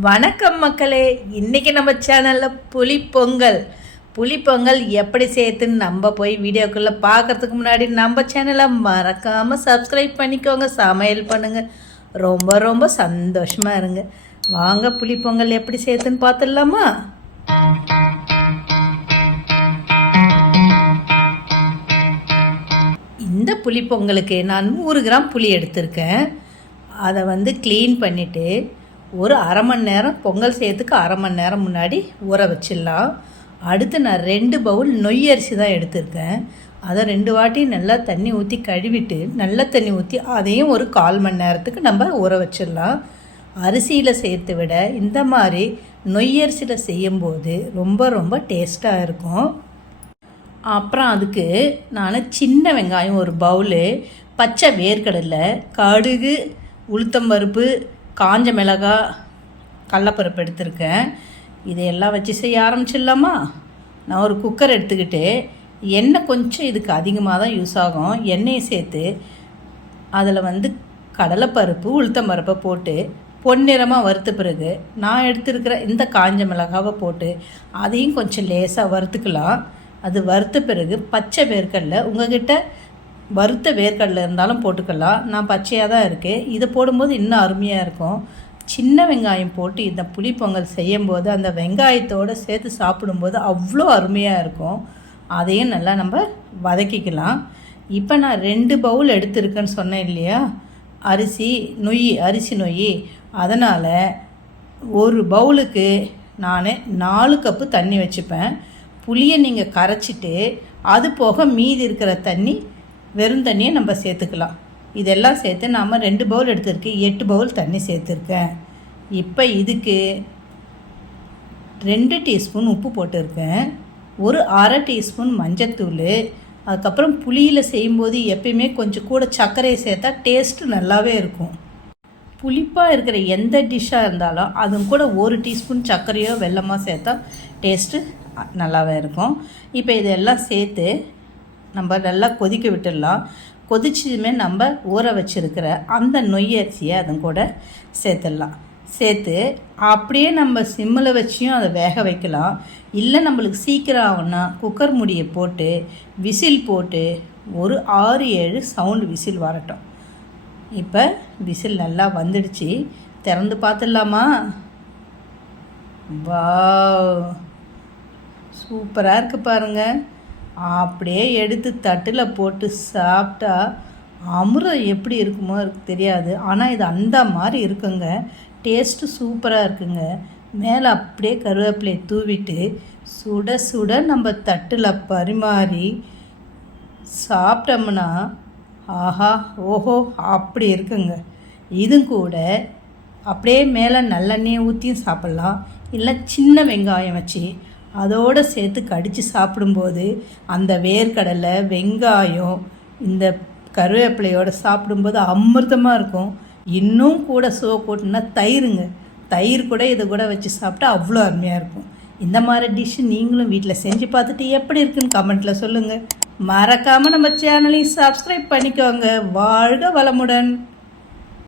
வணக்கம் மக்களே. இன்றைக்கி நம்ம சேனலில் புளிப்பொங்கல் எப்படி சேர்த்துன்னு நம்ம போய் வீடியோக்குள்ளே பார்க்குறதுக்கு முன்னாடி நம்ம சேனலை மறக்காமல் சப்ஸ்கிரைப் பண்ணிக்கோங்க. சமையல் பண்ணுங்கள், ரொம்ப ரொம்ப சந்தோஷமாக இருங்க. வாங்க புளிப்பொங்கல் எப்படி சேர்த்துன்னு பார்த்துடலாமா? இந்த புளிப்பொங்கலுக்கு நான் 100 கிராம் புளி எடுத்திருக்கேன். அதை க்ளீன் பண்ணிவிட்டு ஒரு அரை மணி நேரம், பொங்கல் செய்யறதுக்கு அரை மணி நேரம் முன்னாடி ஊற வச்சிடலாம். அடுத்து நான் 2 பவுல் நொய் அரிசி தான் எடுத்திருக்கேன். அதை 2 வாட்டி நல்லா தண்ணி ஊற்றி கழுவிட்டு நல்ல தண்ணி ஊற்றி அதையும் ஒரு 1/4 மணி நேரத்துக்கு நம்ம ஊற வச்சிடலாம். அரிசியில் சேர்த்து விட இந்த மாதிரி நொய் அரிசியில் செய்யும்போது ரொம்ப ரொம்ப டேஸ்ட்டாக இருக்கும். அப்புறம் அதுக்கு நான் சின்ன வெங்காயம் ஒரு பவுலு, பச்சை வேர்க்கடலை, கடுகு, உளுத்தம்பருப்பு, காஞ்ச மிளகாய், கடலப்பருப்பு எடுத்திருக்கேன். இதையெல்லாம் வச்சு செய்ய ஆரம்பிச்சிடலாமா? நான் ஒரு குக்கர் எடுத்துக்கிட்டு எண்ணெய் கொஞ்சம் இதுக்கு அதிகமாக தான் யூஸ் ஆகும். எண்ணெயை சேர்த்து அதில் கடலைப்பருப்பு, உளுத்தம்பருப்பை போட்டு பொன்னிறமாக வறுத்த பிறகு நான் எடுத்துருக்கிற இந்த காஞ்ச மிளகாவை போட்டு அதையும் கொஞ்சம் லேசாக வறுத்துக்கலாம். அது வறுத்த பிறகு பச்சை வேர்க்கடலை, உங்கள்கிட்ட வறுத்த வேர்க்கடலை இருந்தாலும் போட்டுக்கலாம். நான் பச்சையாக தான் இருக்குது. இதை போடும்போது இன்னும் அருமையாக இருக்கும். சின்ன வெங்காயம் போட்டு இந்த புளிப்பொங்கல் செய்யும்போது அந்த வெங்காயத்தோடு சேர்த்து சாப்பிடும்போது அவ்வளோ அருமையாக இருக்கும். அதையும் நல்லா நம்ம வதக்கிக்கலாம். இப்போ நான் 2 பவுல் எடுத்துருக்கேன்னு சொன்னேன் இல்லையா, அரிசி நொய். அதனால் ஒரு பவுலுக்கு நான் 4 கப்பு தண்ணி வச்சுப்பேன். புளியை நீங்கள் கரைச்சிட்டு அது போக மீதி இருக்கிற தண்ணி, வெறும் தண்ணியை நம்ம சேர்த்துக்கலாம். இதெல்லாம் சேர்த்து நாம் 2 பவுல் எடுத்துருக்கேன், 8 பவுல் தண்ணி சேர்த்துருக்கேன். இப்போ இதுக்கு 2 டீஸ்பூன் உப்பு போட்டிருக்கேன், ஒரு அரை டீஸ்பூன் மஞ்சத்தூள். அதுக்கப்புறம் புளியில் செய்யும்போது எப்பயுமே கொஞ்சம் கூட சர்க்கரையை சேர்த்தா டேஸ்ட்டு நல்லாவே இருக்கும். புளிப்பாக இருக்கிற எந்த டிஷ்ஷாக இருந்தாலும் அதுவும் கூட 1 டீஸ்பூன் சர்க்கரையோ வெல்லமாக சேர்த்தா டேஸ்ட்டு நல்லாவே இருக்கும். இப்போ இதெல்லாம் சேர்த்து நம்ம நல்லா கொதிக்க விட்டுடலாம். கொதிச்சதுமே நம்ம ஊற வச்சுருக்கிற அந்த நொய் அரிசியை அதன் கூட சேர்த்துடலாம். சேர்த்து அப்படியே நம்ம சிம்மில் வச்சியும் அதை வேக வைக்கலாம். இல்லை நம்மளுக்கு சீக்கிரம் ஆகும்னா குக்கர் மூடியை போட்டு விசில் போட்டு ஒரு 6-7 சவுண்டு விசில் வரட்டும். இப்போ விசில் நல்லா வந்துடுச்சு, திறந்து பார்த்துடலாமா? வாவ், சூப்பராக இருக்குது பாருங்கள். அப்படியே எடுத்து தட்டில் போட்டு சாப்பிட்டா அமிர்தம் எப்படி இருக்குமோ தெரியாது, ஆனால் இது அந்த மாதிரி இருக்குங்க. டேஸ்ட்டு சூப்பராக இருக்குங்க. மேலே அப்படியே கருவேப்பிலையை தூவிட்டு சுட சுட நம்ம தட்டில் பரிமாறி சாப்பிட்டோம்னா ஆஹா ஓஹோ அப்படி இருக்குங்க. இதுவும் கூட அப்படியே மேலே நல்லெண்ணெயை ஊற்றியும் சாப்பிட்லாம். இல்லை சின்ன வெங்காயம் வச்சு அதோடு சேர்த்து கடித்து சாப்பிடும்போது அந்த வேர்க்கடலை, வெங்காயம், இந்த கருவேப்பிலையோடு சாப்பிடும்போது அமிர்தமாக இருக்கும். இன்னும் கூட கூட்டினா தயிர் கூட இதை கூட வச்சு சாப்பிட்டா அவ்வளோ அருமையாக இருக்கும். இந்த மாதிரி டிஷ்ஷு நீங்களும் வீட்டில் செஞ்சு பார்த்துட்டு எப்படி இருக்குன்னு கமெண்ட்டில் சொல்லுங்கள். மறக்காமல் நம்ம சேனலையும் சப்ஸ்கிரைப் பண்ணிக்கோங்க. வாழ்க வளமுடன்.